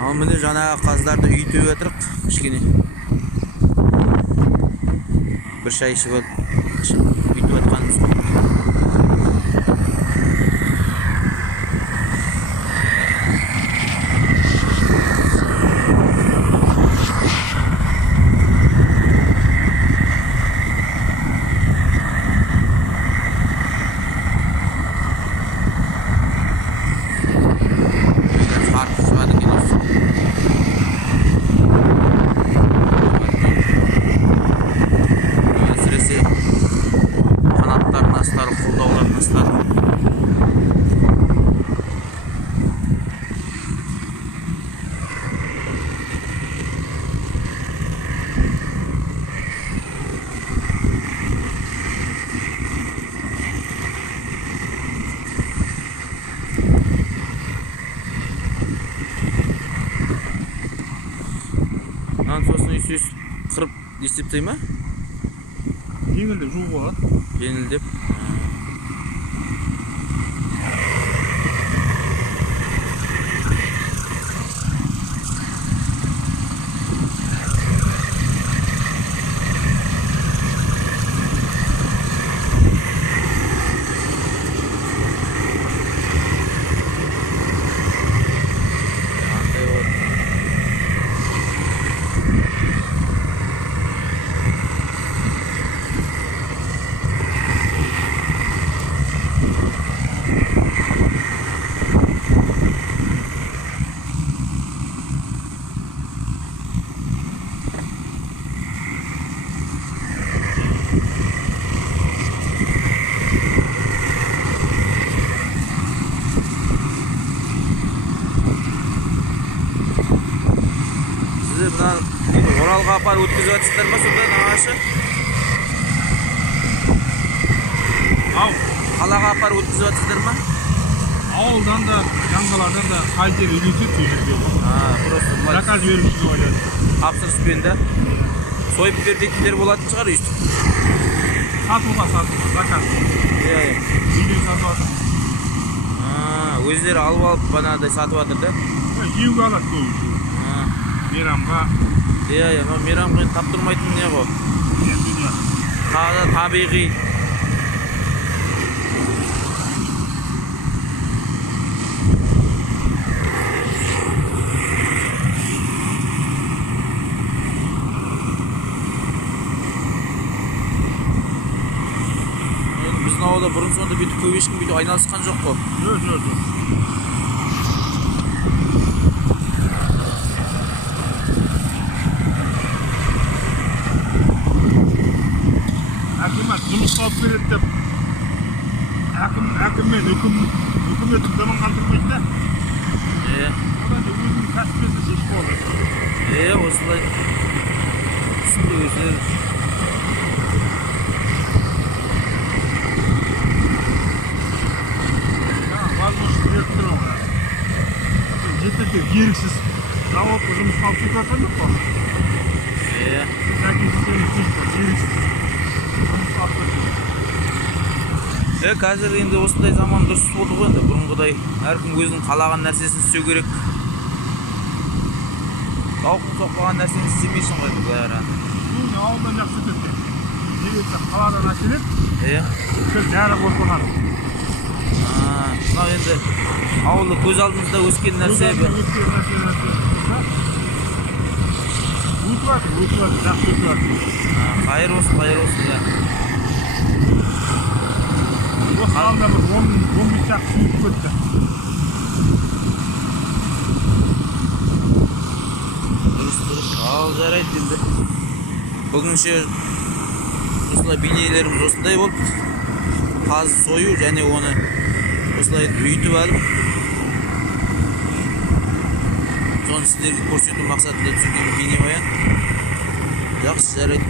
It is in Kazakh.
Ал міне жаңағы қаздарды үйтіп отырық кішкене. Bir шай ішіп үйтіп жатқанымыз ғой. Сосын үйсіз қырып десептей ма? Жеңілдеп жуып болады. Жеңілдеп. Оралға апар өткізіп жатсыздар ма сонда нағашы? Қалаға апар өткізіп жатсыздар ма? Ауылдан да, жаңғалардан да қай жер үйленсе сол жерге болады. Просто заказ беріп жүріп ойлады. Тапсырыспен да? Сойып бер дейтіндер болатын шығар өйстіп? Сатуға, заказ. Үйден сатып жатыр. Өздері алып банадай сатып жатыр да? Жеуге алады көбісі. Мейрамға. Мейрамға таптырмайтын не ғой? Табиғи. Біздің ауылда бұрын сонда бүйтіп көп ешкім бүйтіп айналысқан жоқ қой? Жоқ. Жұмыс тауып береді деп әкім мен үкімет заман қалдырмайды да. Одан да өзінің кәсіпкерлігін шешіп алды. Осылай түсінді өздері. Возможность беріп тұр оған. Жетекте еріксіз заводқа жұмыс тауып кетіп жатқан жоқ қой. Сәкен системасы еріксіз. Қазір енді осындай заман дұрыс болды ғой енді. Бұрынғыдай әркім өзінің қалаған нәрсесін істеу керек. Тауықтың соқпаған нәрсені істемейсің ғой бұлар. Ауылдан жақсы өтеді. Себебі қаладан әкеледі. Сол жәрі қорқынады. Мынау енді ауылы көз алдымызда өскен нәрсе. Өтіп жатыр, жақсы өтіп жатыр. Қайыр olsun. Осы алда бір 15 шақ сүйіп көтті. Дұрыс. Ал жарайды енді. Бүгінше осылай бейнелеріміз осындай болды. Қаз сою және оны осылай үйтіп алып. Соны сіздерге көрсету мақсатында түсірген бейнебаян. Жақсы жарайды.